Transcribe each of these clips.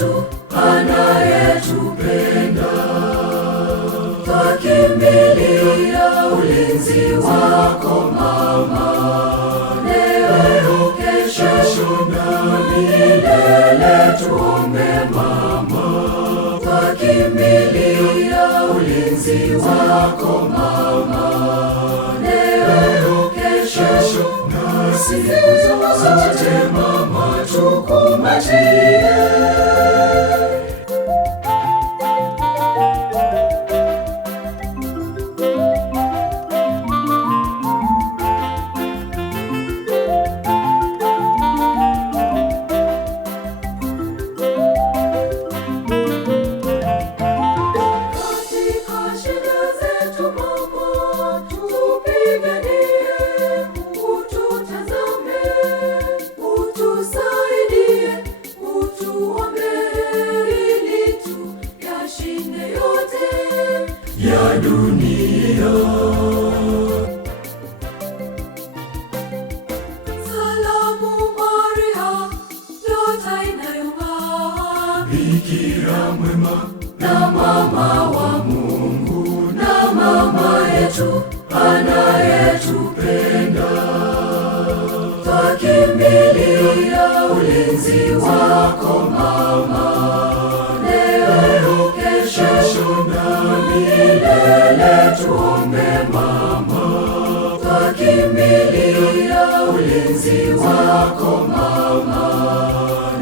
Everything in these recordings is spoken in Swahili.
yetu anayetupenda. Twakimbilia ulinzi wako Mama, leo, kesho na milele tuombe Mama. Twakimbilia ulinzi wako Mama, leo, kesho na siku zote Mama, tukumbatie. Ya dunia. Salamu Maria, nyota inayong'aa, Bikira mwema na mama wa Mungu, na mama yetu anayetupenda. Twakimbilia ulinzi wako Mama, leo, kesho na milele tuombe Mama. Twakimbilia ulinzi wako Mama,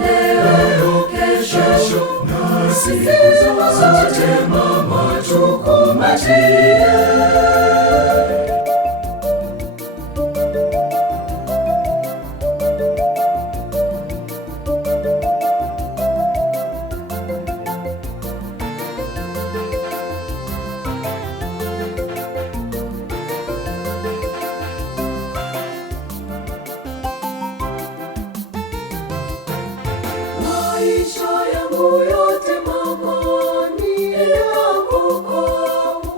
leo, kesho na siku zote Mama, tukumbatie. Maisha yangu yote Mama ni yako,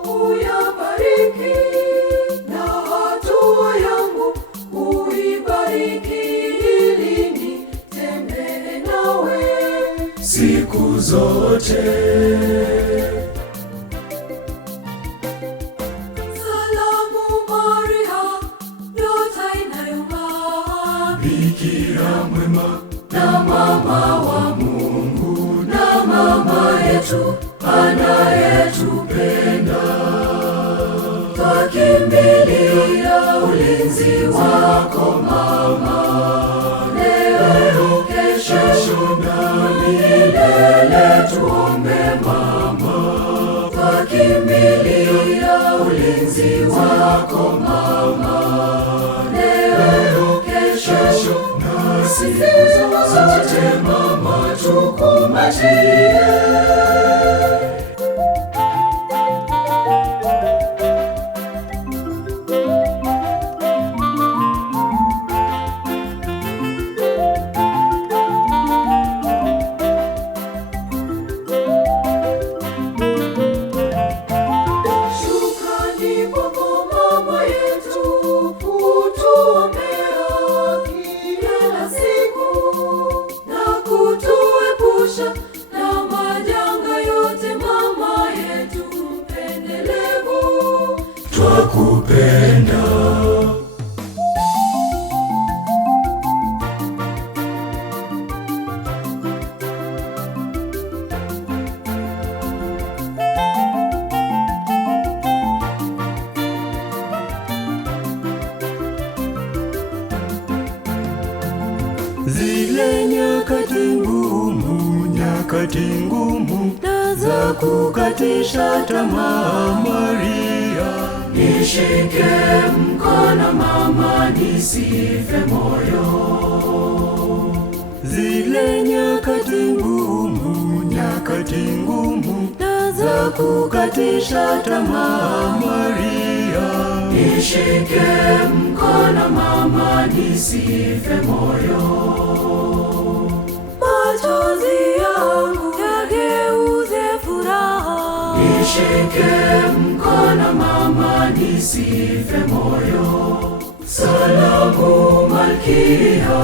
uyabariki, na hatua yangu uibariki, ili nitembee nawe siku zote. Salamu Maria, nyota inayong'aa, Bikira mwema na mama wa Mungu, na mama yetu anayetupenda. Twakimbilia ulinzi wako Mama, leo, kesho na milele tuombe Mama. Twakimbilia ulinzi wako Mama, leo, kesho na siku zote Mama, tukumbatie. Shukrani kwako Mama yetu, kutuombea kila siku na kutuepusha na majanga yote Mama yetu mpendelevu. Twakupenda. Zile nyakati ngumu na za kukatisha tamaa Maria, nishike mkono Mama, nisife moyo. Zile nyakati ngumu na za kukatisha tamaa Maria, nishike mkono Mama, nisife moyo. Machozi yangu yageuze furaha, nishike mkono Mama, nisife moyo. Salamu Malkia.